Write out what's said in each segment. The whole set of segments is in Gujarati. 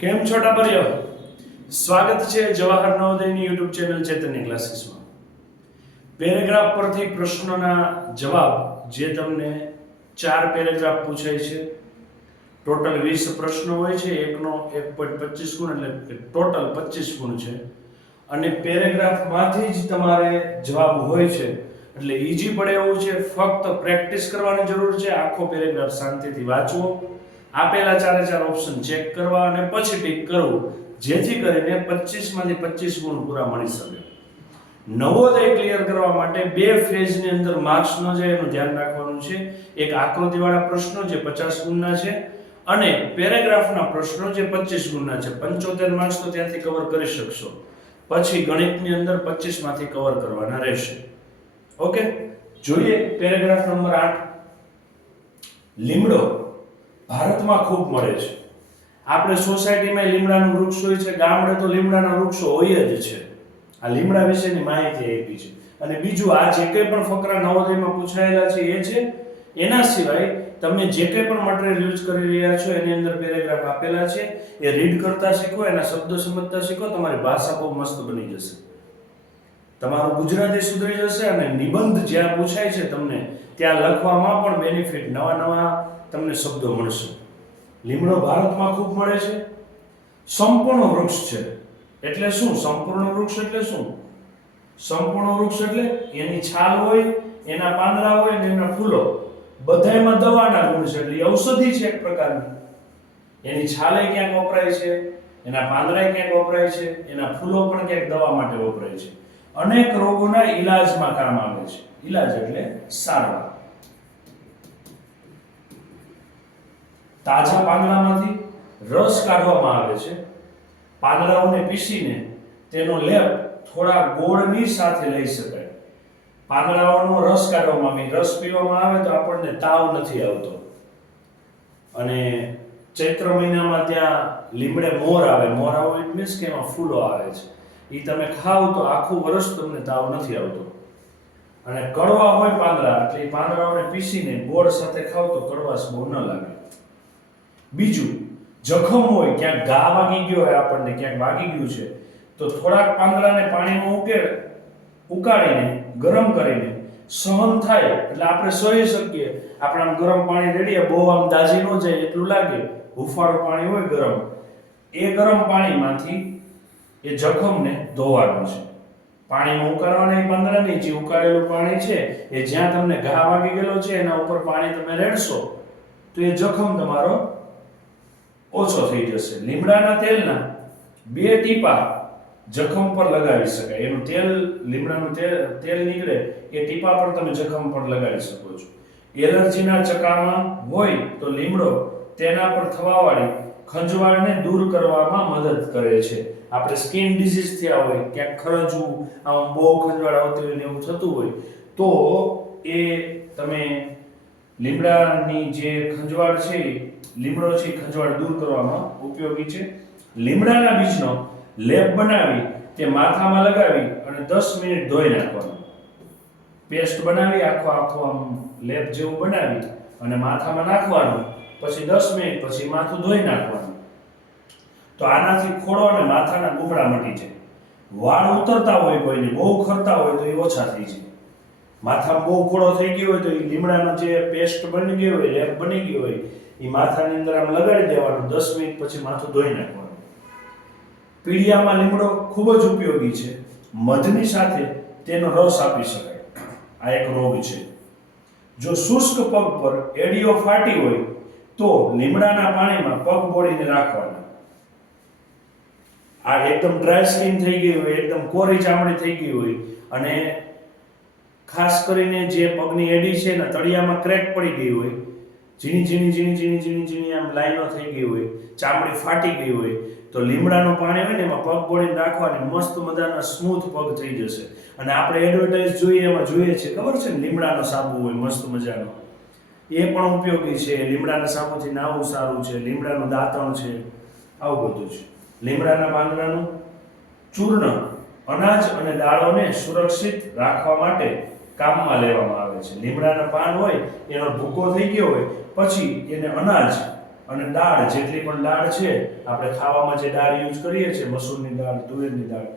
કેમ છો ટાબરિયો? સ્વાગત છે જવાહર નવોદયની યુટ્યુબ ચેનલ ચેતન્ય ક્લાસીસમાં. પેરેગ્રાફ પરથી પ્રશ્નોના જવાબ જે તમને 4 પેરેગ્રાફ પૂછાય છે. ટોટલ 20 પ્રશ્નો હોય છે, એકનો 1.25 ગુણ એટલે ટોટલ 25 ગુણ છે. અને પેરેગ્રાફમાંથી જ તમારે જવાબ હોય છે એટલે ઈઝી પડે એવું છે. ફક્ત પ્રેક્ટિસ કરવાની જરૂર છે. આખો પેરેગ્રાફ શાંતિથી વાંચવો, આપેલા 4 ઓપ્શન ચેક કરવા અને પછી ટીક કરવું, જેથી કરીને 25 માંથી 25 ગુણ પૂરા મળી શકે. નવોદય ક્લિયર કરવા માટે 2 ફેઝની અંદર માર્ક્સ ન જાય એનું ધ્યાન રાખવાનું છે. એક આકૃતિવાળા પ્રશ્નો જે 50 ગુણના છે અને પેરેગ્રાફના પ્રશ્નો જે 25 ગુણના છે. 75 માર્ક્સ તો ત્યાંથી કવર કરી શકશો. પછી ગણિતની અંદર 25 માંથી કવર કરવાના રહેશે. ઓકે, જોઈએ પેરેગ્રાફ નંબર 8. લીમડો ભારતમાં ખૂબ મળે છે. આપણે સોસાયટીમાં લીમડાનું વૃક્ષ હોય છે, ગામડે તો લીમડાના વૃક્ષો હોય જ છે. આ લીમડા વિશેની માહિતી આપી છે. અને બીજું, આ જે કંઈ પણ ફકરા નવોદયમાં પૂછાયેલા છે એ છે. એના સિવાય તમે જે કંઈ પણ મટીરીયલ યુઝ કરી રહ્યા છો એની અંદર પેરેગ્રાફ આપેલા છે, એ રીડ કરતા શીખો, એના શબ્દો સમજતા શીખો. તમારી ભાષા બહુ મસ્ત બની જશે, તમારું ગુજરાતી સુધરી જશે અને નિબંધ જ્યાં પૂછાય છે તમને ત્યાં લખવામાં પણ બેનિફિટ, નવા તમને શબ્દો મળશે. લીમડો ભારતમાં ખૂબ મળે છે. સંપૂર્ણ વૃક્ષ છે એટલે શું? સંપૂર્ણ વૃક્ષ એટલે શું? સંપૂર્ણ વૃક્ષ એટલે એની છાલ હોય, એના પાંદડા હોય અને એના ફૂલો બધાયમાં દવાના ગુણ છે, એટલે ઔષધિ છે એક પ્રકારની. એની છાલે ક્યાંક વપરાય છે, એના પાંદડા ક્યાંક વપરાય છે, એના ફૂલો પણ ક્યાંક દવા માટે વપરાય છે. અનેક રોગોના ઈલાજમાં કામ આવે છે. ઈલાજ એટલે સારવાર. તાજા પાંદડામાંથી રસ કાઢવામાં આવે છે. પાંદડાઓને પીસીને તેનો લેપ થોડા ગોળની સાથે લઈ શકાય. પાંદડાઓનો રસ કાઢવામાં આવે, રસ પીવામાં આવે તો આપણને તાવ નથી આવતો. અને ચૈત્ર મહિનામાં ત્યાં લીમડે મોર આવે. મોર આવે ઇટ મીન્સ કે એમાં ફૂલો આવે છે. એ તમે ખાવ તો આખું વર્ષ તમને તાવ નથી આવતો. અને કડવા હોય પાંદડા એટલે એ પાંદડાઓને પીસીને ગોળ સાથે ખાવ તો કડવાશ બહુ ન લાગે. બીજું, જખમ હોય, ક્યાંક ઘા વાગી ગયો હોય, આપણને ક્યાંક વાગી ગયું છે, તો થોડાક પાંદડાને પાણીમાં ઉકાળીને ગરમ કરીને સહન થાય એટલે આપણે સહી શકીએ. આપણે આમ ગરમ પાણી રેડીએ, બહુ આમ દાજી ન જાય એટલું લાગે, હુંફાળું પાણી હોય ગરમ, એ ગરમ પાણીમાંથી એ જખમને ધોવાનું છે. પાણીમાં ઉકાળવાના એ પાંદડાની જે ઉકાળેલું પાણી છે એ જ્યાં તમને ઘા વાગી ગયેલો છે એના ઉપર પાણી તમે રેડશો તો એ જખમ તમારો ઓછો થઈ જશે. લીમડાના તેલના 2 ટીપા જખમ પર લગાવી શકાય. એનું તેલ, લીમડાનું તેલ નીકળે એ ટીપા પર તમે જખમ પર લગાવી શકો છો. એલર્જીના ચકામા હોય તો લીમડો તેના પર થવાવાળી ખંજવાળને દૂર કરવામાં મદદ કરે છે. આપણે સ્કિન ડિઝીઝ થયા હોય, ક્યાંક ખરજવું, આમ બહુ ખંજવાળ આવતી હોય ને એવું થતું હોય તો એ તમે લીમડાની જે ખંજવાળ છે, લીમડો છે, ખંજવાળ દૂર કરવામાં ઉપયોગી છે. લીમડાના બીજનો લેપ બનાવી તે માથામાં લગાવી અને 10 મિનિટ ધોઈ નાખવાનો. પેસ્ટ બનાવી આખો આમ લેપ જેવું બનાવી અને માથામાં નાખવાનું. પછી 10 મિનિટ પછી માથું ધોઈ નાખવાનું. તો આનાથી ખોડો અને માથાના ગુમડા મટી જાય. વાળ ઉતરતા હોય કોઈને, બહુ ખરતા હોય તો એ ઓછા થઈ જાય. માથામાં બહુ ખોડો થઈ ગયો હોય તો એ લીમડાનો જે પેસ્ટ બની ગયો હોય, લેપ બની ગયો હોય, એ માથાની અંદર આમ લગાડી દેવાનું. 10 મિનિટ પછી માથું ધોઈ નાખવાનું. પીળિયામાં લીમડો ખૂબ જ ઉપયોગી છે. મધની સાથે તેનો રસ આપી શકાય. આ એક રોગ છે. જો શુષ્ક પગ પર એડીઓ ફાટી હોય તો લીમડાના પાણીમાં પગ બોળીને રાખવાના. આ એકદમ ડ્રાય સ્કિન થઈ ગઈ હોય, એકદમ કોરી ચામડી થઈ ગઈ હોય અને ખાસ કરીને જે પગની એડી છે ને તળિયામાં ક્રેક પડી ગઈ હોય, ઝીણી આમ લાઈનો થઈ ગઈ હોય, ચામડી ફાટી ગઈ હોય, તો લીમડાનું પાણી હોય ને એમાં પગ બોળીને રાખવાની. મસ્ત મજાના સ્મૂથ પગ થઈ જશે. અને આપણે એડવર્ટાઇઝ જોઈએ એમાં જોઈએ છે, ખબર છે ને, લીમડાનો સાબુ હોય મસ્ત મજાનો, એ પણ ઉપયોગી છે. લીમડાના સાબુથી નાવું સારું છે. લીમડાનું દાંતણ છે, આવું બધું છે. લીમડાના પાંદડાનું ચૂર્ણ અનાજ અને દાળોને સુરક્ષિત રાખવા માટે કામમાં લેવામાં આવે છે. લીમડાના પાન હોય એનો ભૂકો થઈ ગયો હોય પછી એને અનાજ અને દાળ, જેટલી પણ દાળ છે, આપણે ખાવામાં જે દાળ યુઝ કરીએ છીએ, મસૂરની દાળ, તુવેરની દાળ,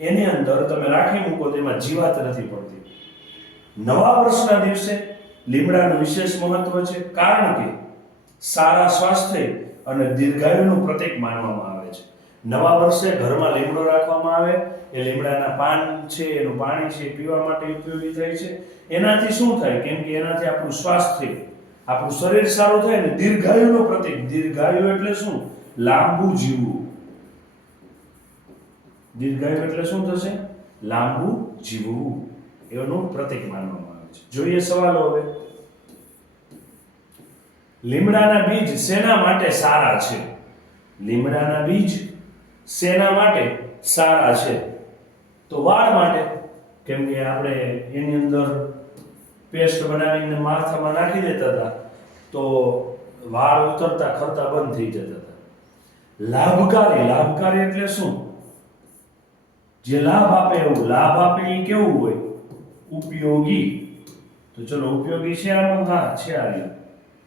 એની અંદર તમે રાખી મૂકો તો એમાં જીવાત નથી પડતી. નવા વર્ષના દિવસે લીમડાનું વિશેષ મહત્વ છે, કારણ કે સારા સ્વાસ્થ્ય અને દીર્ઘાયુનું પ્રતીક માનવામાં આવે છે. નવા વર્ષે ઘરમાં લીમડો રાખવામાં આવે, એ લીમડાના પાન છે, એનું પાણી છે, પીવા માટે ઉપયોગી થાય છે. એનાથી શું થાય? કેમ કે એનાથી આપણું સ્વાસ્થ્ય, આપણું શરીર સારું થાય ને. દીર્ઘાયુનું પ્રતીક, દીર્ઘાયુ એટલે શું? લાંબુ જીવવું. દીર્ઘાયુ એટલે શું થશે? લાંબુ જીવવું, એનું પ્રતીક માનવામાં આવે છે. જોઈએ સવાલો હવે. લીમડાના બીજ શેના માટે સારા છે? લીમડાના બીજ શેના માટે સારા છે? તો વાળ માટે, કેમ કે આપણે એની અંદર પેસ્ટ બનાવીને માથામાં નાખી દેતા હતા તો વાળ ઉતરતા ખરતા બંધ થઈ જતા હતા. લાભકારી, લાભકારી એટલે શું? જે લાભ આપે એવું. લાભ આપે એ કેવું હોય? ઉપયોગી. તો ચલો ઉપયોગી છે આમાં? હા છે આ.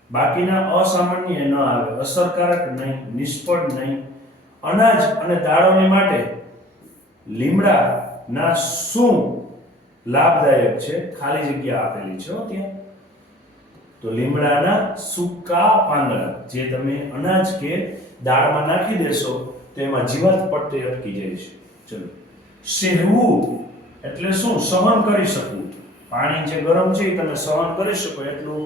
બાકીના અસામાન્ય ન આવે. અસરકારક નહીં, નિષ્ફળ નહીં. અનાજ અને દાળોની માટે લીમડાના શું લાભદાયક છે? ખાલી જગ્યા આપેલી છે ત્યાં. તો લીમડાના સૂકા પાંદડા, જે તમે અનાજ કે દાળમાં નાખી દેશો તો એમાં જીવાત પડતી અટકી જાય છે. ચલો. સહેવું એટલે શું? સહન કરી શકવું. પાણી જે ગરમ છે એ તમે સહન કરી શકો એટલું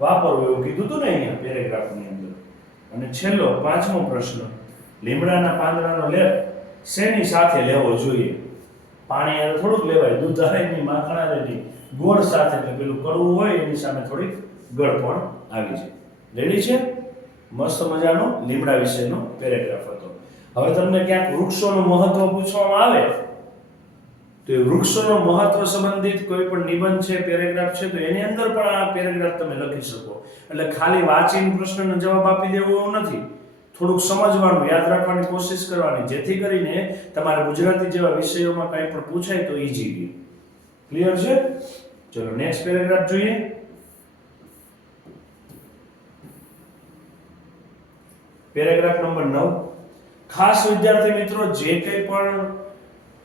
વાપરવું, એવું કીધું હતું ને અહીંયા પેરેગ્રાફની અંદર. અને છેલ્લો 5મો પ્રશ્ન, લીમડાના પાંદડાનો લેપ શેની સાથે લેવો જોઈએ? પાણી હારે થોડુંક લેવાય, દૂધ હારે નહીં, માખણ હારે નહીં, ગોળ સાથે. એટલે પેલું કડવું હોય એની સામે થોડીક ગળપણ આવી જાય. રેડી છે? મસ્ત મજાનો લીમડા વિશેનો પેરેગ્રાફ હતો. હવે તમને ક્યાંક વૃક્ષોનું મહત્વ પૂછવામાં આવે તો એ વૃક્ષોનું મહત્વ સંબંધિત કોઈ પણ નિબંધ છે, પેરેગ્રાફ છે, તો એની અંદર પણ આ પેરેગ્રાફ તમે લખી શકો. એટલે ખાલી વાંચીને પ્રશ્નનો જવાબ આપી દેવો એવું નથી. થોડુંક સમજવાનું, યાદ રાખવાની કોશિશ કરવાની, જેથી કરીને તમારે ગુજરાતી જેવા વિષયોમાં કંઈ પણ પૂછાય તો ઈઝી રહે. ક્લિયર છે? ચલો નેક્સ્ટ પેરેગ્રાફ જોઈએ. Paragraph number 9. ખાસ વિદ્યાર્થી મિત્રો, જે કંઈ પણ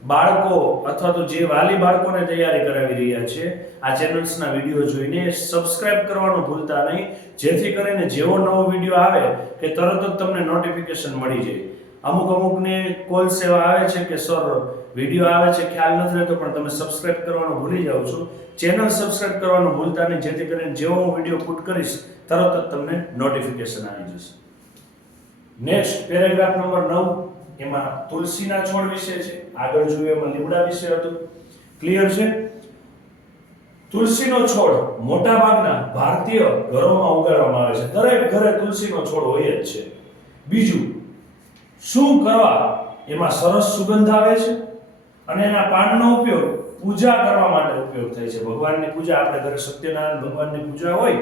બાળકો અથવા તો જે વાલી બાળકોને તૈયારી કરાવી રહ્યા છે, આ ચેનલ્સના વિડીયો જોઈને સબસ્ક્રાઇબ કરવાનું ભૂલતા નહીં, જેથી કરીને જેવો નવો વિડીયો આવે કે તરત જ તમને નોટિફિકેશન મળી જાય. અમુકને કોલ્સ એવા આવે છે કે સર વિડીયો આવે છે, ખ્યાલ નથી રહેતો, પણ તમે સબસ્ક્રાઇબ કરવાનું ભૂલી જાઓ છો. ચેનલ સબસ્ક્રાઇબ કરવાનું ભૂલતા નહીં, જેથી કરીને જેવો હું વિડીયો પુટ કરીશ તરત જ તમને નોટિફિકેશન આવી જશે. નેક્સ્ટ પેરેગ્રાફ નંબર 9, એમાં તુલસીના છોડ વિશે છે. આગળ જોયું એમાં લીમડા વિશે હતું. ક્લિયર છે? તુલસીનો છોડ મોટાભાગના ભારતીય ઘરોમાં ઉગાડવામાં આવે છે. દરેક ઘરે તુલસીનો છોડ હોય જ છે. બીજું, શું કરવા એમાં સરસ સુગંધ આવે છે અને એના પાનનો ઉપયોગ પૂજા કરવા માટે ઉપયોગ થાય છે. ભગવાનની પૂજા, આપણે ઘરે સત્યનારાયણ ભગવાનની પૂજા હોય,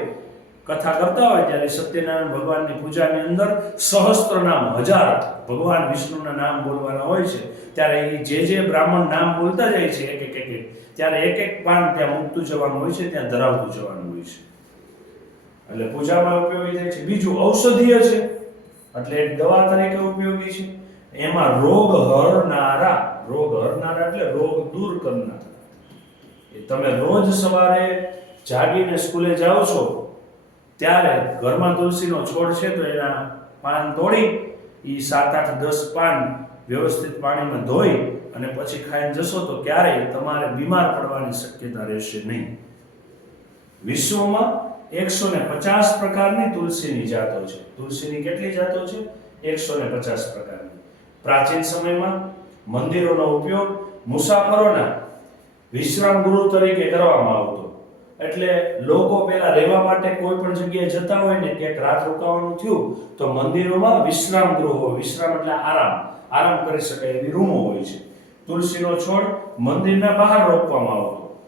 કથા કરતા હોય ત્યારે સત્યનારાયણ ભગવાનની પૂજાની અંદર સહસ્ત્ર નામ, 1000 ભગવાન વિષ્ણુના નામ બોલવાના હોય છે. ત્યારે એ જે બ્રાહ્મણ નામ બોલતા જાય છે એક એક ત્યારે એક એક પાન ત્યાં મૂકતું જવાનું હોય છે, ત્યાં ધરાવતું જવાનું હોય છે. એટલે પૂજામાં ઉપયોગી થાય છે. બીજું, ઔષધીય છે એટલે એક દવા તરીકે ઉપયોગી છે. એમાં રોગ હરનારા એટલે રોગ દૂર કરનારા. એ તમે રોજ સવારે જાગીને સ્કૂલે જાઓ છો ત્યારે ઘરમાં તુલસીનો છોડ છે તો એના પાન તોડી, એ 7, 8, 10 પાન વ્યવસ્થિત પાણીમાં ધોઈ અને પછી ખાઈને જશો તો ક્યારેય તમારે બીમાર પડવાની શક્યતા રહેશે નહીં. વિશ્વમાં 150 પ્રકારની તુલસીની જાતો છે. તુલસીની કેટલી જાતો છે? 150 પ્રકારની. પ્રાચીન સમયમાં મંદિરોનો ઉપયોગ મુસાફરોના વિશ્રામ ગૃહ તરીકે કરવામાં આવતો. એટલે લોકો પહેલા રહેવા માટે કોઈ પણ જગ્યાએ જતા હોય ને, ક્યાંક રાત રોકાવાનું થયું તો મંદિરોમાં વિશ્રામ ગૃહ હોય. વિશ્રામ એટલે આરામ કરી શકાય એવી રૂમો હોય છે. તુલસીનો છોડ મંદિરના બહાર રોપવામાં આવતો.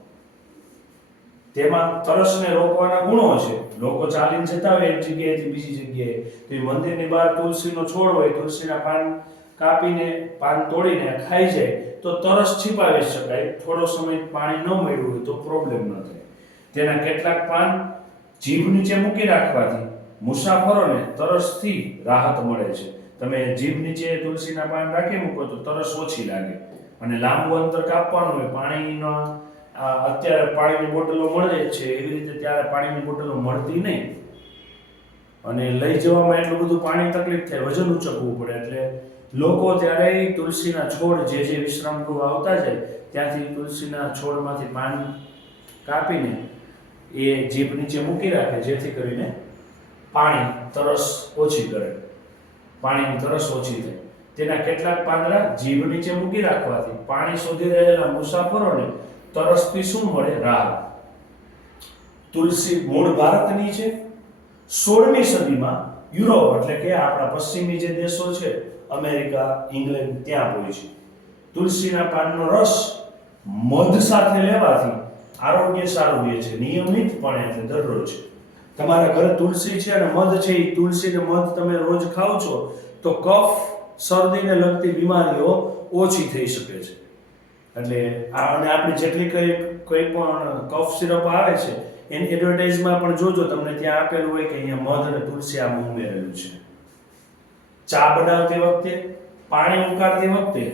તેમાં તરસને રોકવાના ગુણો છે. લોકો ચાલીને જતા હોય એક જગ્યાએથી બીજી જગ્યાએ, તો એ મંદિરની બહાર તુલસીનો છોડ હોય, તુલસીના પાન કાપીને, પાન તોડીને ખાઈ જાય તો તરસ છીપાવી શકાય. થોડો સમય પાણી ન મળ્યું હોય તો પ્રોબ્લેમ ન થાય. તેના કેટલાક પાન જીભ નીચે મૂકી રાખવાથી મુસાફરોને તરસથી રાહત મળે છે. તમે જીભ નીચે તુલસીના પાન રાખી મૂકો તો તરસ ઓછી લાગે. અને લાંબુ અંતર કાપવાનું હોય, પાણીનો અત્યારે પાણીની બોટલો મળે જ છે, એવી રીતે ત્યારે પાણીની બોટલો મળતી નહીં અને લઈ જવામાં એટલું બધું પાણી તકલીફ થાય, વજન ઉચકવું પડે. એટલે લોકો ત્યારે તુલસીના છોડ જે વિશ્રામ ગૃહ આવતા જાય ત્યાંથી તુલસીના છોડમાંથી પાન કાપીને એ જીભ નીચે મૂકી રાખે, જેથી કરીને પાણીની તરસ ઓછી થાય. તેના કેટલાક પાંદડા જીભ નીચે મૂકી રાખવાથી પાણી શોધી રહેલા મુસાફરોને તરસથી શું મળે? રાહત. તુલસી મૂળ ભારતની છે. 16મી સદીમાં યુરોપ એટલે કે આપણા પશ્ચિમી જે દેશો છે, અમેરિકા, ઇંગ્લેન્ડ, ત્યાં પહોંચી. તુલસીના પાનનો રસ મધ સાથે લેવાથી આરોગ્ય સારું રહે છે, નિયમિતપણે એટલે દરરોજ. તમારા ઘરે તુલસી છે અને મધ છે, એ તુલસી ને મધ તમે રોજ ખાઓ છો તો કફ, શરદીને લગતી બીમારીઓ ઓછી થઈ શકે છે. એટલે અને આપણી જેટલી કોઈ પણ કફ સિરપ આવે છે એની એડવર્ટાઇઝમાં પણ જોજો, તમને ત્યાં આપેલું હોય કે અહીંયા મધ અને તુલસી આમ ઉમેરેલું છે. ચા બનાવતી વખતે, પાણી ઉકાળતી વખતે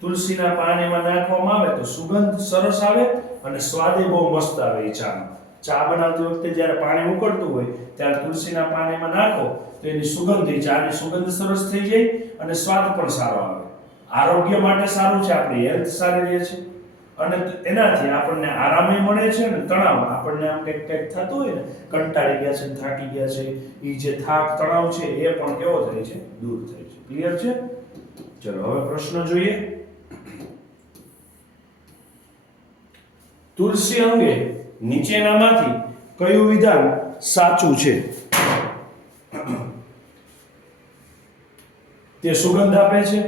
તુલસીના પાન એમાં નાખવામાં આવે તો સુગંધ સરસ આવે અને સ્વાદ બહુ મસ્ત આવે. એ ચા બનાવતી વખતે જ્યારે પાણી ઉકળતું હોય ત્યારે તુલસીના પાન એમાં નાખો તો એની સુગંધ, ચાની સુગંધ સરસ થઈ જાય અને સ્વાદ પણ સારો આવે. આરોગ્ય માટે સારું છે, આપણી હેલ્થ સારી રહે છે અને એનાથી આપણને આરામય મળે છે અને તણાવ, આપણને આમ કંઈક થતું હોય ને, કંટાળી ગયા છે, થાકી ગયા છે, એ જે થાક, તણાવ છે એ પણ કેવો થાય છે? દૂર થાય છે. ક્લિયર છે? ચલો હવે પ્રશ્ન જોઈએ. તુલસી અંગે નીચેનામાંથી કયું વિધાન સાચું છે? તે સુગંધ આપે છે?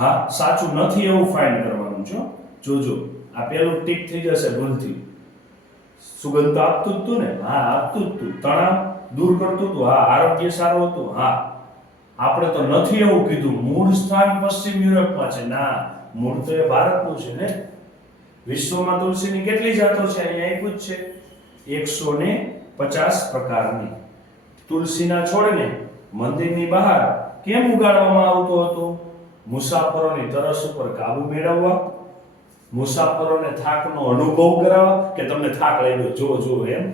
હા, સાચું નથી એવું ફાઇન્ડ કરવાનું છે. જોજો, આ પેલું ટીક થઈ જશે ભૂલથી. સુગંધ તો આપતું જ તું ને? હા, આપતું જ તું. તણાવ દૂર કરતું તું? હા. આરોગ્ય સારું હતું? હા. આપણે તો નથી એવું કીધું. મૂળ સ્થાન પશ્ચિમ યુરોપમાં છે. ના, મૂળ તો એ ભારતનું છે ને. વિશ્વમાં તુલસીની કેટલી જાતો છે? અહીંયા એક જ છે, 150 પ્રકારની. તુલસીના છોડને મંદિરની બહાર કેમ ઉગાડવામાં આવતો હતો? મુસાફરોની તરસ ઉપર કાબુ મેળવવા, મુસાફરોને થાકનો અનુભવ કરાવવા, કે તમને થાક લાગ્યો જો એમ,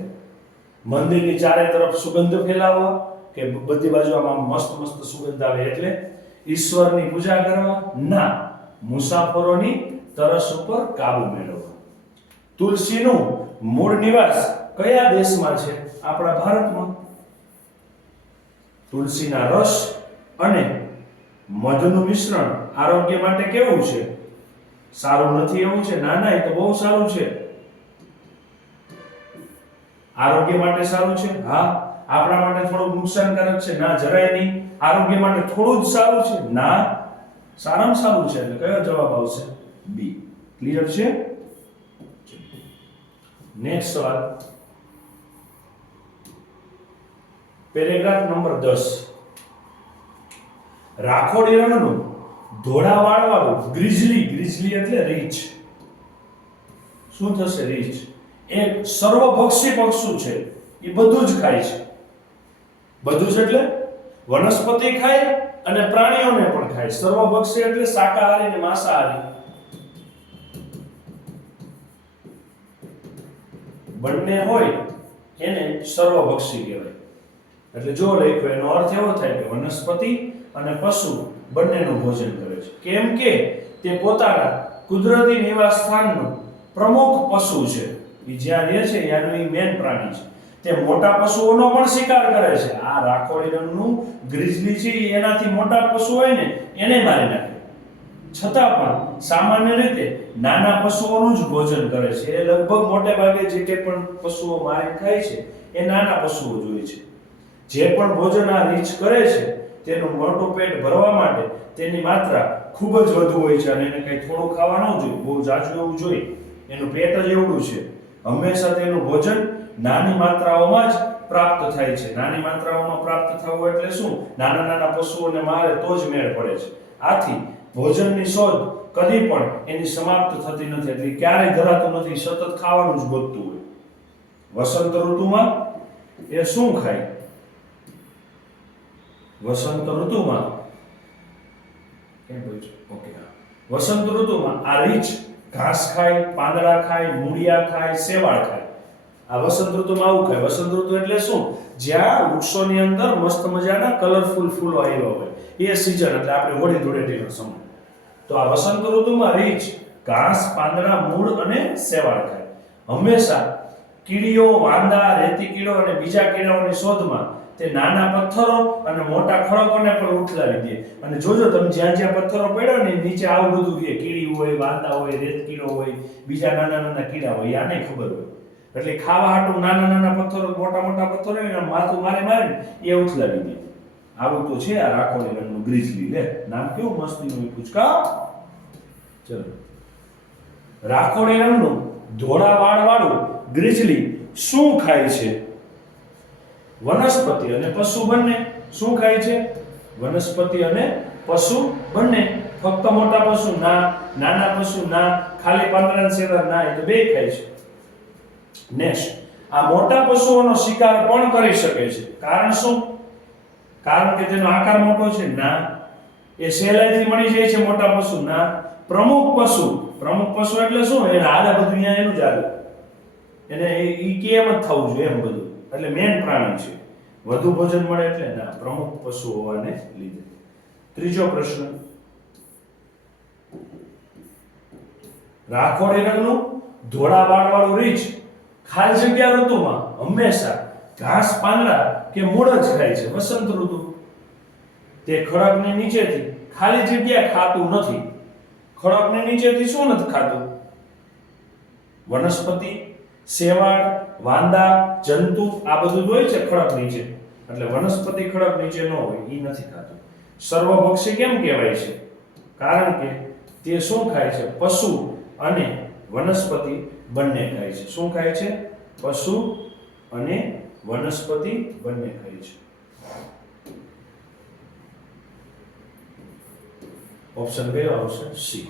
મંદિરની ચારે તરફ સુગંધ ફેલાવવા, કે બધી બાજુ આમ મસ્ત સુગંધ આવે એટલે, ઈશ્વરની પૂજા કરવા? ના, મુસાફરોની તરસ ઉપર કાબુ મેળવવા. તુલસીનું મૂળ નિવાસ કયા દેશમાં છે? આપણા ભારતમાં. તુલસીના રસ અને મધનું મિશ્રણ આરોગ્ય માટે કેવું છે? સારું નથી એવું છે? ના, એ તો બહુ સારું છે. આરોગ્ય માટે સારું છે? હા. આપણા માટે થોડું નુકસાનકારક છે? ના, જરાય નહીં. આરોગ્ય માટે થોડું જ સારું છે? ના, સારામાં સારું છે. એટલે કયો જવાબ આવશે? બી. ક્લિયર છે? નેક્સ્ટ સવાલ, પેરેગ્રાફ નંબર 10. રાખોડી રંગનું ધોળા વાળવાળું ગ્રીઝલી એટલે રીંછ. શું થશે? રીંછ એક સર્વભક્ષી પક્ષી છે. એ બધું જ ખાય છે. બધું જ એટલે વનસ્પતિ ખાય અને પ્રાણીઓને પણ ખાય. સર્વભક્ષી એટલે શાકાહારી અને માંસાહારી બંને હોય એને સર્વભક્ષી કહેવાય. એટલે જો લખ્યું એનો અર્થ એવો થાય કે વનસ્પતિ અને પશુ બંનેનું ભોજન કરે છે. કેમ કે તે પોતાના કુદરતી નિવાસ સ્થાનનું પ્રમુખ પશુ છે. એ જ્યાં રહે છે ત્યાંનું એ મેન પ્રાણી છે. તે મોટા પશુઓનો પણ શિકાર કરે છે. આ રાખોડી રંગનું ગ્રીઝલી છે, એનાથી મોટા પશુ હોય ને એને મારી નાખે. છતાં પણ સામાન્ય રીતે નાના પશુઓનું જ ભોજન કરે છે. એ લગભગ મોટે ભાગે જે કે પણ પશુઓ મારી ખાય છે એ નાના પશુઓ જ હોય છે. જે પણ ભોજન આ રીંછ કરે છે તેનું મોટું પેટ ભરવા માટે તેની માત્રા ખૂબ જ વધુ હોય છે અને એને કંઈ થોડું ખાવા ન જોઈએ, બહુ જાજુ એવું જોઈએ. એનું પેટ જ એવડું છે. હંમેશા તેનું ભોજન નાની માત્રાઓમાં જ પ્રાપ્ત થાય છે. નાની માત્રાઓમાં પ્રાપ્ત થવું એટલે શું? નાના પશુઓને મારે તો જ મેળ પડે છે. આથી ભોજનની શોધ કદી પણ એની સમાપ્ત થતી નથી. એટલે ક્યારેય ધરાતું નથી. સતત ખાવાનું જ ગોતતું હોય. વસંત ઋતુમાં એ શું ખાય? વસંત ઋતુમાં કેમ બોલું ઓકે વસંત ઋતુમાં આ રીંછ ઘાસ ખાય, પાંદડા ખાય, મૂળિયા ખાય, શેવાળ ખાય. આ વસંત ઋતુમાં આવું ખાય. વસંત ઋતુ એટલે શું? જ્યાં વૃક્ષોની અંદર મસ્ત મજાના કલરફુલ ફૂલો આવ્યા હોય એ સીઝન, એટલે આપણે હોળી ધૂળેટીનો સમય. તો આ વસંત ઋતુમાં રીંછ ઘાસ, પાંદડા, મૂળ અને શેવાળ ખાય. હંમેશા કીડીઓ, વાંદા, રેતી કીડો અને બીજા કીડાઓની શોધમાં તે નાના પથ્થરો અને મોટા ખડકોને પણ ઉથલાવી દે. અને જોજો તમે જ્યાં જ્યાં પથ્થરો પડ્યો ને નીચે આવું બધું રહે, કીડી હોય, વાંદા હોય, રેત કીડો હોય, બીજા નાના નાના કીડા હોય, આને ખબર હોય. એટલે ખાવા હાટું નાના નાના પથ્થરો, મોટા મોટા પથ્થરો એને માથું મારે મારે એ ઉથલાવી દે. આવું તો છે આ રાખોડી રંગનું ગ્રીઝલી. લે નામ કેવું મસ્તીનું પૂછકા. ચલો, રાખોડી રંગનું ધોળા વાળવાળું ગ્રીઝલી શું ખાય છે? વનસ્પતિ અને પશુ બંને. શું ખાય છે? વનસ્પતિ અને પશુ બંને. ફક્ત મોટા પશુ ના, નાના પશુ ના, ખાલી પાંદડા શેવાળ ના, એ તો બે ખાય છે. નેક્સ્ટ, આ મોટા પશુઓનો શિકાર પણ કરી શકે છે. કારણ શું? કારણ કે તેનો આકાર મોટો છે? ના. એ સહેલાઈથી મળી જાય છે મોટા પશુ? ના. પ્રમુખ પશુ. પ્રમુખ પશુ એટલે શું? એને હાલે બધું અહીંયા એનું જ હાલે, એને ઈ કેમ જ થવું જોઈએ એમ બધું, એટલે મેન પ્રાણી છે. વધુ ભોજન મળે એટલે ના, પ્રમુખ પશુ હોવાને લીધે. ત્રીજો પ્રશ્ન, રાખોડી રંગનું ધોળા વાળવાળું રીંછ ખાલી જગ્યા ઋતુમાં હંમેશા ઘાસ, પાંદડા કે મૂળ જ ખાય છે. વસંત ઋતુ તે ખડકની નીચેથી ખાલી જગ્યા ખાતું નથી. ખડકની નીચેથી શું નથી ખાતું? વનસ્પતિ, શેવાળ, વાંદા, જંતુ, આ બધું હોય છે ખડક નીચે. એટલે વનસ્પતિ ખડક નીચે ન હોય, એ નથી ખાતું. સર્વભક્ષી કેમ કહેવાય છે? કારણ કે તે શું ખાય છે? પશુ અને વનસ્પતિ બંને ખાય છે. શું ખાય છે? પશુ અને વનસ્પતિ બંને ખાય છે. ઓપ્શન કયો આવશે? સી.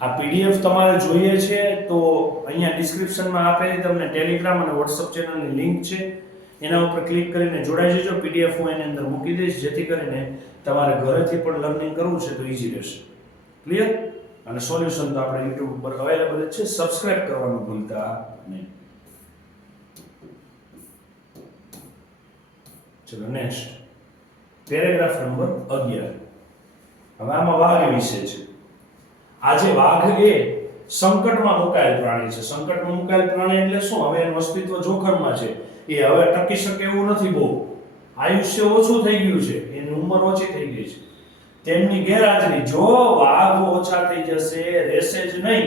આ પીડીએફ તમારે જોઈએ છે તો અહીંયા ડિસ્ક્રિપ્શનમાં આપેલી તમને ટેલિગ્રામ અને વોટ્સઅપ ચેનલની લિંક છે, એના ઉપર ક્લિક કરીને જોડાઈ જજો. પીડીએફ હું એની અંદર મૂકી દઈશ, જેથી કરીને તમારે ઘરેથી પણ લર્નિંગ કરવું છે તો ઈઝી રહેશે. ક્લિયર? અને સોલ્યુશન તો આપણે YouTube ઉપર અવેલેબલ છે. સબસ્ક્રાઇબ કરવાનું ભૂલતા નહીં. ચલો નેક્સ્ટ, પેરેગ્રાફ નંબર 11. હવે આમાં વાઘ વિશે છે. આજે વાઘ એ સંકટમાં મુકાયેલ પ્રાણી છે. સંકટમાં મુકાયેલ પ્રાણી એટલે શું? હવે એનું અસ્તિત્વ જોખમમાં છે. એ હવે ટકી શકે એવું નથી. બહુ આયુષ્ય ઓછું થઈ ગયું છે, એની ઉંમર ઓછી થઈ ગઈ છે. તેમની ગેરહાજરી, જો વાઘ ઓછા થઈ જશે, રહેશે જ નહીં,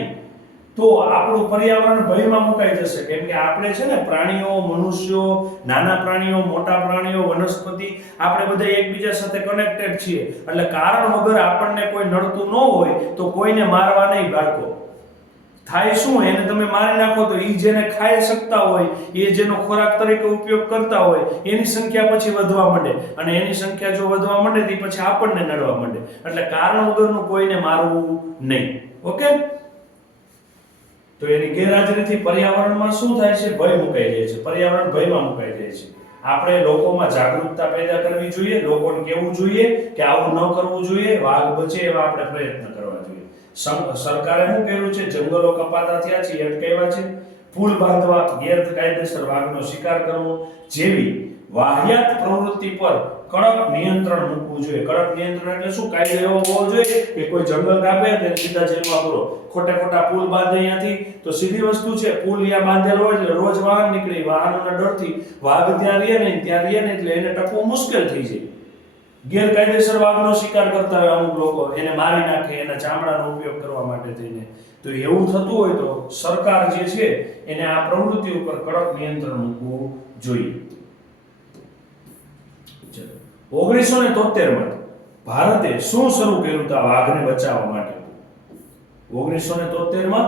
તો આપણું પર્યાવરણ ભયમાં મુકાઈ જશે. કેમ કે આપણે છે ને પ્રાણીઓ, મનુષ્યો, નાના પ્રાણીઓ, મોટા પ્રાણીઓ, વનસ્પતિ, આપણે બધા એકબીજા સાથે કનેક્ટેડ છીએ. એટલે કારણ વગર આપણને કોઈ નડતું ન હોય તો કોઈને મારવા નહીં બાળકો. થાય શું? એને તમે મારી નાખો તો એ જેને ખાઈ શકતા હોય, એ જેનો ખોરાક તરીકે ઉપયોગ કરતા હોય, એની સંખ્યા પછી વધવા માંડે. અને એની સંખ્યા જો વધવા માંડે તો પછી આપણને નડવા માંડે. એટલે કારણ વગરનું કોઈને મારવું નહીં. ઓકે? તો એની ગેરહાજરીથી પર્યાવરણમાં શું થાય છે? ભય મુકાઈ જાય છે. પર્યાવરણ ભયમાં મુકાઈ જાય છે. આપણે લોકોમાં જાગૃતતા પેદા કરવી જોઈએ. લોકોને કહેવું જોઈએ કે આવું ન કરવું જોઈએ. વાઘ બચે એવા આપણે પ્રયત્ન કરવા જોઈએ. સરકારે શું કર્યું છે? જંગલો કપાતા થયા છે, અટકાવ્યા છે. પુલ બાંધવા, ગેરકાયદેસર વાઘનો શિકાર કરવો જેવી વાહિયાત પ્રવૃત્તિ પર કડક નિયંત્રણ મૂકવું જોઈએ. કડક નિયંત્રણ એટલે શું? કાયદો એવો હોવો જોઈએ કે કોઈ જંગલ કાપે તો સીધા જેલમાં પૂરો. ખોટા પુલ બાંધે અહીંયાથી તો સીધી વસ્તુ છે, પુલ અહીંયા બાંધેલો હોય એટલે રોજ વાહન નીકળે, વાહનોના ડરથી વાઘ ત્યાં રહે ને એટલે એને ટપવું મુશ્કેલ થઈ જાય. ગેરકાયદેસર વાઘનો શિકાર કરતા હોય અમુક લોકો, એને મારી નાખે એના ચામડાનો ઉપયોગ કરવા માટે થઈને. તો એવું થતું હોય તો સરકાર જે છે એને આ પ્રવૃત્તિ ઉપર કડક નિયંત્રણ મૂકવું જોઈએ. 1973 માં ભારતે શું શરૂ કર્યું હતું વાઘને બચાવવા માટે? 1973 માં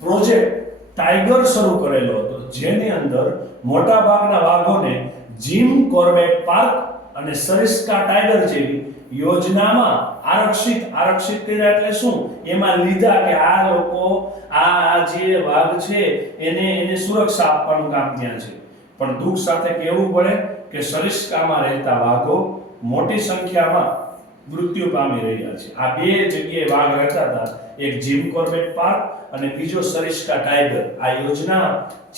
પ્રોજેક્ટ ટાઈગર શરૂ કરેલો હતો, જેની અંદર મોટા ભાગના વાઘોને જીમ કોર્બેટ પાર્ક અને સરિસ્કા ટાઈગર જેવી યોજનામાં આરક્ષિત કર્યા. એટલે શું? એમાં લીધા કે આ લોકો આ જે વાઘ છે એને સુરક્ષા આપવાનું કામ ત્યાં છે. પણ દુઃખ સાથે કહેવું પડે કે સરિસ્કામાં રહેતા વાઘો મોટી સંખ્યામાં મૃત્યુ પામી રહ્યા છે. આ બે જગ્યાએ વાઘ રહેતા હતા, એક જીમ કોર્બેટ પાર્ક અને બીજો સરિસ્કા ટાઈગર. આ યોજના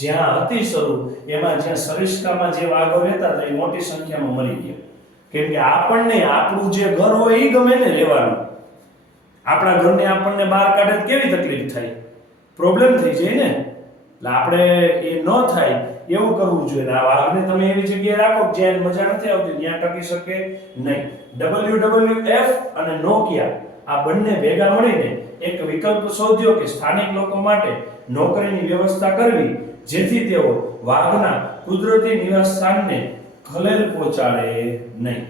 જ્યાં હતી શરૂ, એમાં જ્યાં સરિસ્કામાં જે વાઘો રહેતા હતા એ મોટી સંખ્યામાં મરી ગયા. કેમ કે આપણને આપણું જે ઘર હોય એ ગમે ને રહેવાનું. આપણા ઘરને આપણને બહાર કાઢે તો કેવી તકલીફ થાય, પ્રોબ્લેમ થઈ જાય ને. એટલે આપણે એ ન થાય એવું કરવું જોઈએ. આ વાઘને તમે એવી જગ્યાએ રાખો જ્યાં મજા નથી આવતી, ત્યાં ટકી શકે નહીં. WWF અને નોકિયા આ બંને ભેગા મળીને એક વિકલ્પ શોધ્યો કે સ્થાનિક લોકો માટે નોકરીની વ્યવસ્થા કરવી, જેથી તેઓ વાઘના કુદરતી નિવાસસ્થાનને ખલેલ પહોંચાડે નહીં.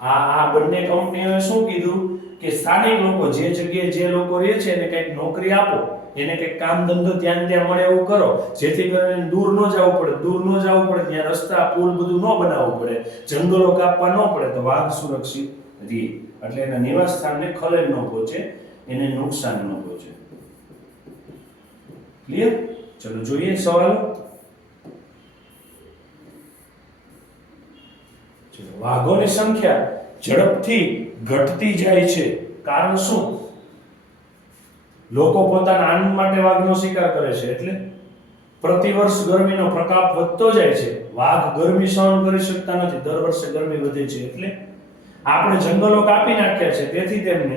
આ બંને કંપનીઓએ શું કીધું કે સ્થાનિક લોકો જે જગ્યાએ જે લોકો રહે છે એને કંઈક નોકરી આપો, એને કંઈક કામ ધંધો ત્યાં મળે એવું કરો, જેથી કરીને દૂર ન જવું પડે. ત્યાં રસ્તા પુલ બધું ન બનાવવું પડે, જંગલો કાપવા ન પડે, તો વાઘ સુરક્ષિત રહે. એટલે એના નિવાસ સ્થાનને ખલેલ ન પહોંચે, એને નુકસાન ન પહોંચે. ક્લિયર? ચલો જોઈએ સવાલો. વાઘોની સંખ્યા ઝડપથી ઘટતી જાય છે, કારણ શું? લોકો પોતાના આનંદ માટે વાઘનો શિકાર કરે છે, એટલે પ્રતિવર્ષ ગરમીનો પ્રતાપ વધતો જાય છે. વાઘ ગરમી સહન કરી શકતા નથી, દર વર્ષે ગરમી વધે છે. એટલે આપણે જંગલો કાપી નાખ્યા છે, તેથી તેમને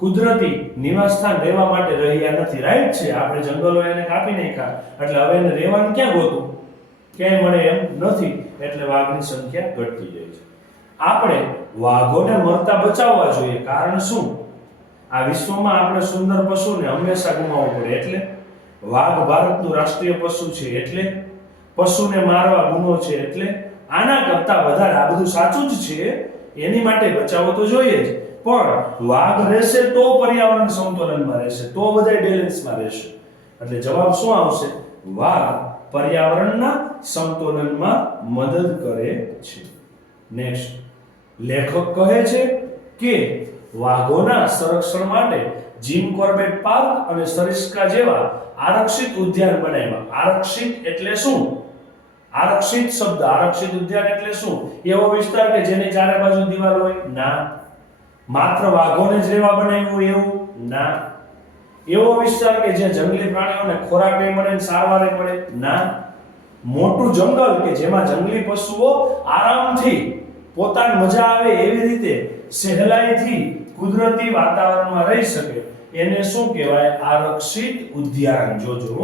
કુદરતી નિવાસસ્થાન રહેવા માટે રહ્યા નથી. રાઈટ છે, આપણે જંગલો એને કાપી નાખ્યા, એટલે હવે એને રહેવાનું ક્યાં ગોતું? ક્યાંય મળે એમ નથી. એટલે વાઘની સંખ્યા ઘટતી જાય છે. આપણે વાઘોને મરતા બચાવવા જોઈએ, કારણ શું? આ વિશ્વમાં આપણે સુંદર પશુને હંમેશા ગુમાવવું પડે. એટલે વાઘ ભારતનું રાષ્ટ્રીય પશુ છે, એટલે પશુને મારવા ગુનો છે. એટલે આના કરતા વધારે આ બધું સાચું જ છે, એની માટે બચાવવો તો જોઈએ જ, પણ વાઘ રહેશે તો પર્યાવરણ સંતુલનમાં રહેશે, તો બધા બેલેન્સમાં રહેશે. એટલે જવાબ શું આવશે? વાઘ પર્યાવરણના સંતુલનમાં મદદ કરે છે. નેક્સ્ટ, લેખક કહે છે કે વાઘોના સંરક્ષણ માટે જીમ કોર્બેટ પાર્ક અને સરિસ્કા જેવા આરક્ષિત ઉદ્યાન બનાવ્યા. આરક્ષિત એટલે શું? આરક્ષિત શબ્દ, આરક્ષિત ઉદ્યાન એટલે શું? એવો વિસ્તાર કે જેની ચારે બાજુ દીવાલ હોય? ના. માત્ર વાઘોને જ રહેવા બનાવ્યું હોય એવું? ના. એવો વિસ્તાર કે જ્યાં જંગલી પ્રાણીઓને ખોરાક મળે અને સારવાર મળે? ના. મોટું જંગલ કે જેમાં જંગલી પશુઓ આરામથી પોતાની મજા આવે એવી રીતે સહેલાઈથી કુદરતી વાતાવરણમાં રહી શકે, એને શું કહેવાય? આરક્ષિત ઉદ્યાન. જોજો.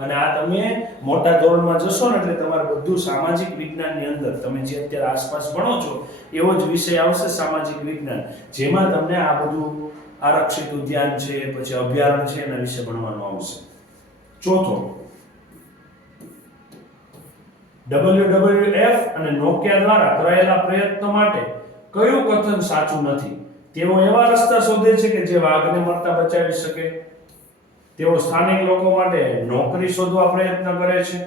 અને આ તમે મોટા ધોરણમાં જશો ને એટલે તમારે બધું સામાજિક વિજ્ઞાનની અંદર તમે જે અત્યારે આસપાસ ભણો છો એવો જ વિષય આવશે, સામાજિક વિજ્ઞાન, જેમાં તમને આ બધું આરક્ષિત ઉદ્યાન છે, પછી અભયારણ્ય છે, એના વિશે ભણવાનું આવશે. ચોથો, WWF અને નોકિયા દ્વારા કરાયેલા પ્રયત્નો માટે કયું કથન સાચું નથી? તેઓ એવા રસ્તા શોધે છે કે જે વાઘને મરતા બચાવી શકે. તેઓ સ્થાનિક લોકો માટે નોકરી શોધવા પ્રયત્ન કરે છે.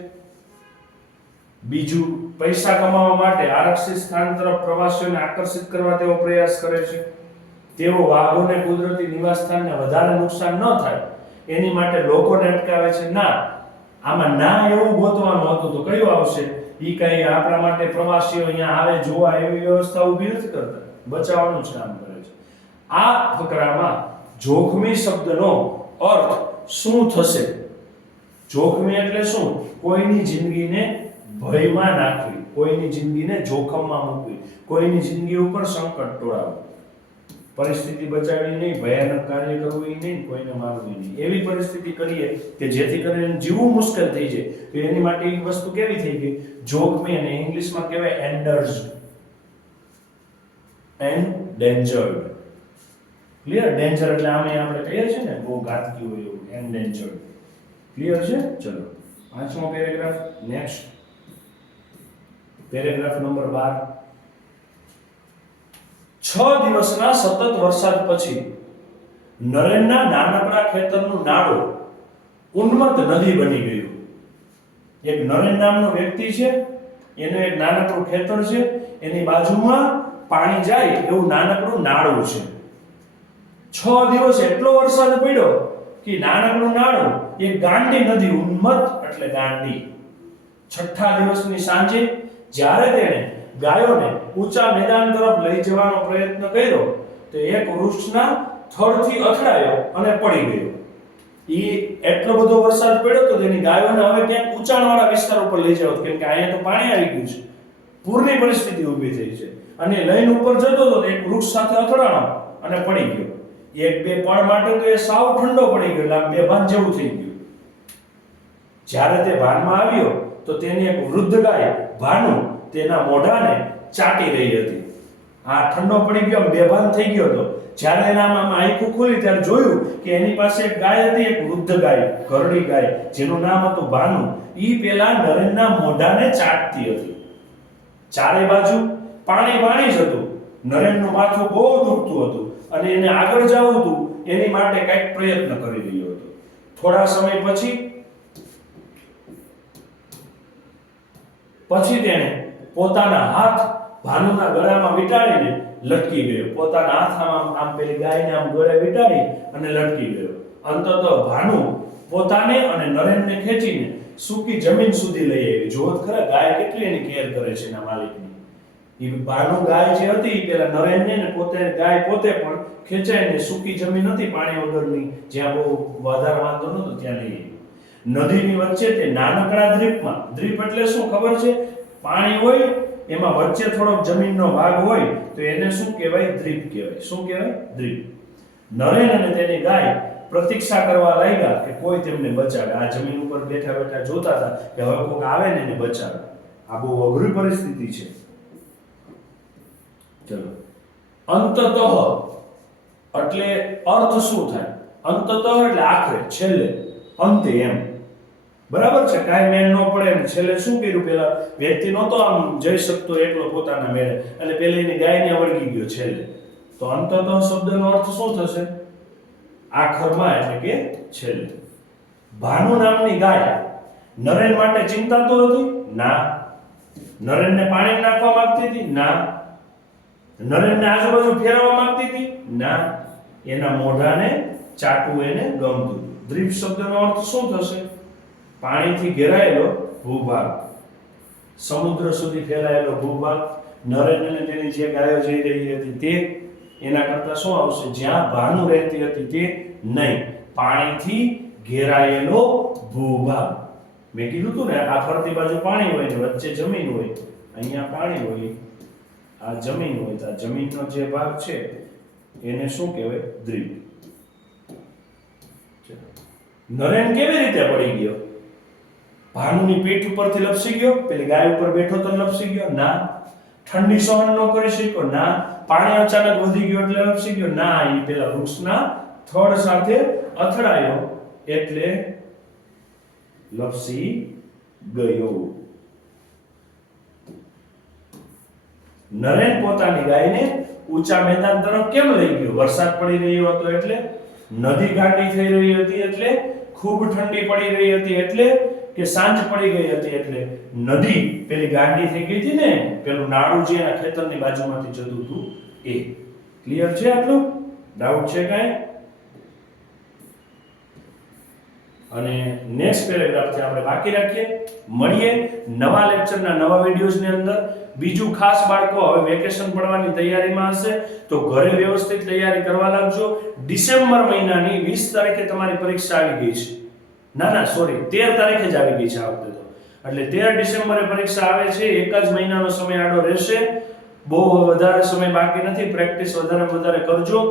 બીજું, પૈસા કમાવા માટે આરક્ષિત સ્થાન તરફ પ્રવાસીઓને આકર્ષિત કરવા તેઓ પ્રયાસ કરે છે. તેઓ વાઘોને કુદરતી નિવાસસ્થાનને વધારે નુકસાન ન થાય એની માટે લોકોને અટકાવે છે. ના, આમાં ના એવું ગોતવાનું હતું તો કયું આવશે? ઈ કઈ આપણા માટે પ્રવાસીઓ અહીંયા આવે જોવા એવી વ્યવસ્થા ઊભી નથી કરતા, બચાવવાનું જ કામ કરે છે. આ ફકરામાં જોખમી શબ્દનો અર્થ શું થશે? જોખમી એટલે શું? કોઈની જિંદગીને ભયમાં નાખવી, કોઈની જિંદગીને જોખમમાં મૂકવી, કોઈની જિંદગી ઉપર સંકટ ટોળાવવું, પરિસ્થિતિ બચાવવી નહીં, ભયાનક કાર્ય કરવું નહીં, કોઈને મારવું નહીં. એવી પરિસ્થિતિ કરીએ કે જેથી કરીને જીવવું મુશ્કેલ થઈ જાય, તો એની માટે એ વસ્તુ કેવી થઈ ગઈ? જોખમી. અને ઇંગ્લિશમાં કહેવાય એન્ડેન્જર્ડ. ક્લિયર? ડેન્જર એટલે આમે આપણે કહીએ છીએ ને બહુ ઘાતકી હોય એવું, એન્ડેન્જર્ડ. ક્લિયર છે? ચલો, પાંચમો પેરેગ્રાફ. Next, paragraph number 12. 6 દિવસના સતત વરસાદ પછી નરેનના નાનકડા ખેતરનું નાળું ઉન્મત્ત નદી બની ગયું. એક નરેન નામનો વ્યક્તિ છે, એનું એક નાનકડું ખેતર છે, એની બાજુમાં પાણી જાય એવું નાનકડું નાળું છે. 6 દિવસ એટલો વરસાદ પડ્યો કે નાનકડું નાળું એક ગાંડી નદી, ઉન્મત્ત એટલે ગાંડી. 6થા દિવસની સાંજે જ્યારે તેણે ગાયોને ઊંચા મેદાન તરફ લઈ જવાનો પ્રયત્ન કર્યો તો એક વૃક્ષના થડથી અથડાયો અને પડી ગયો. એટલો બધો વરસાદ પડ્યો તો તેની ગાયોને હવે ક્યાંક ઊંચાણવાળા વિસ્તાર ઉપર લઈ જાવ, કેમ કે અહીંયા તો પાણી આવી ગયું છે, પૂરની પરિસ્થિતિ ઊભી થઈ છે, અને લઈને ઉપર જતો હતો તો એક વૃક્ષ સાથે અથડાણો અને પડી ગયો. એક બે પળ માટે તો એ સાવ ઠંડો પડી ગયો, એટલે આમ બેભાન જેવું થઈ ગયું. જ્યારે તે ભાનમાં આવ્યો તો તેની એક વૃદ્ધ ગાય ભાનુ તેના મોઢાને ચાટી રહી હતી. આ ઠંડો પડી ગયો, બેભાન થઈ ગયો હતો. જ્યારે એનામાં આંખો ખુલી ત્યારે જોયું કે એની પાસે એક ગાય હતી, એક વૃદ્ધ ગાય, ઘરડી ગાય, જેનું નામ હતું ભાનુ. ઈ પેલા નરેનના મોઢાને ચાટતી હતી. ચારે બાજુ પાણી પાણી જ હતું. નરેનનું માથું બહુ દુખતું હતું અને એને આગળ જવું હતું, એની માટે કંઈક પ્રયત્ન કરી રહ્યો હતો. થોડા સમય પછી તેણે પોતાના હાથ ભાનુના ગળામાં વીંટાળીને લટકી ગયો. પોતાના હાથ આમ પેલી ગાયને આમ ગળે વીંટાળી અને લટકી ગયો. અંતતઃ ભાનુ પોતાને અને નરેનને ખેંચીને સૂકી જમીન સુધી લઈ આવી. જોત ખરા ગાય કેટલી એની કેર કરે છે એના માલિકની. એ ભાનુ ગાય જે હતી પેલા નરેનને ને પોતે ગાય પોતે પણ ખેંચાઈને સૂકી જમીન હતી પાણી વગરની, જ્યાં બહુ વધારે વાંધો નહોતો ત્યાં લઈ આવી. નદીની વચ્ચે તે નાનકડા દ્વીપમાં, દ્વીપ એટલે શું ખબર છે? પાણી હોય એમાં વચ્ચે થોડોક જમીનનો ભાગ હોય તો એને શું કહેવાય? દ્વીપ કહેવાય. શું કહેવાય? દ્વીપ. નરેન અને તેની ગાય પ્રતીક્ષા કરવા લાગ્યા કે કોઈ તેમને બચાવે. આ જમીન ઉપર બેઠા બેઠા જોતા હતા કે હવે કોઈક આવે ને એને બચાવે. આ બહુ અઘરી પરિસ્થિતિ છે. ચલો, અંતતઃ એટલે અર્થ શું થાય? અંતતઃ એટલે આખરે, છેલ્લે, અંતે એમ. બરાબર છે, કાંઈ મેળ ન પડે ને છેલ્લે શું કર્યું? પેલા વ્યક્તિ નહોતો આમ જઈ શકતો એકલો પોતાના મેળે, અને પેલે એની ગાયને વળગી ગયો છેલ્લે. તો અંતતઃ શબ્દનો અર્થ શું થશે? આખરમાં એટલે કે છેલ્લે. ભાનુ નામની ગાય નરેન માટે ચિંતાતુર હતી? ના. નરેનને પાણી નાખવા માંગતી હતી? ના. નરેનને આજુબાજુ ફેરવવા માંગતી હતી? ના. એના મોઢાને ચાટવું એને ગમતું. દ્વીપ શબ્દનો અર્થ શું થશે? પાણીથી ઘેરાયેલો ભૂભાગ, સમુદ્ર સુધી ફેલાયેલો ભૂભાગ. નરેન અને તેની જે ગાયો જઈ રહી હતી તે, એના કરતા શું આવશે? જ્યાં ભાનુ રહેતી હતી તે નહીં, પાણીથી ઘેરાયેલો ભૂભાગ. મેં કીધું હતું ને, આ ફરતી બાજુ પાણી હોય ને વચ્ચે જમીન હોય. અહીંયા પાણી હોય, આ જમીન હોય, તો આ જમીનનો જે ભાગ છે એને શું કહેવાય? દ્વીપ. નરેન કેવી રીતે પડી ગયો? ભાનુની પીઠ ઉપરથી લપસી ગયો? પેલી ગાય ઉપર બેઠો તો લપસી ગયો? ના. ઠંડી સહન ન કરી શક્યો? ના. પાણી અચાનક વધી ગયો એટલે લપસી ગયો? ના. એ પેલા વૃક્ષના થડ સાથે અથડાયો એટલે લપસી ગયો. નરેન પોતાની ગાયને ઊંચા મેદાન તરફ કેમ લઈ ગયો? વરસાદ પડી રહ્યો હતો એટલે, નદી ગાંડી થઈ રહી હતી એટલે, ખૂબ ઠંડી પડી રહી હતી એટલે, કે સાંજ પડી ગઈ હતી એટલે. નદી પેલી ગાંડી થઈ ગઈ હતી ને, પેલું નાળું જે એના ખેતરની બાજુમાંથી જતું હતું એ. ક્લિયર છે આટલું? ડાઉટ છે કાંઈ? અને નેક્સ્ટ પેરેગ્રાફથી આપણે બાકી રાખીએ. મળીએ નવા લેક્ચરના નવા વિડીયોઝની અંદર. બીજું ખાસ બાળકો, હવે વેકેશન પડવાની તૈયારીમાં હશે તો ઘરે વ્યવસ્થિત તૈયારી કરવા લાગજો. ડિસેમ્બર મહિનાની 20 તારીખે તમારી પરીક્ષા આવી ગઈ છે. ના સોરી, 13 તારીખે જ આવી ગઈ છે આ વખતે તો. એટલે 13 ડિસેમ્બરે પરીક્ષા આવે છે. એક જ મહિનાનો સમય આડો રહેશે. બહુ વધારે સમય બાકી નથી. પ્રેક્ટિસ વધારે કરજો.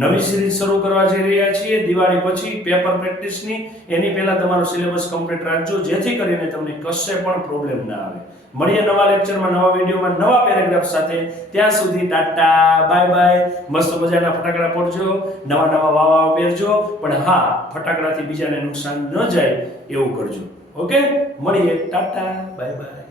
નવી સિરીઝ શરૂ કરવા જઈ રહ્યા છીએ દિવાળી પછી, પેપર પ્રેક્ટિસની. એની પહેલા તમારો સિલેબસ કમ્પ્લીટ રાખજો, જેથી કરીને તમને કશે પણ પ્રોબ્લેમ ના આવે. મળીએ નવા લેક્ચરમાં, નવા વિડીયોમાં, નવા પેરેગ્રાફ સાથે. ત્યાં સુધી ટાટા, બાય બાય. મસ્ત મજાના ફટાકડા ફોડજો, નવા વાવા પહેરજો, પણ હા, ફટાકડાથી બીજાને નુકસાન ન જાય એવું કરજો. ઓકે, મળીએ. Tata, bye bye.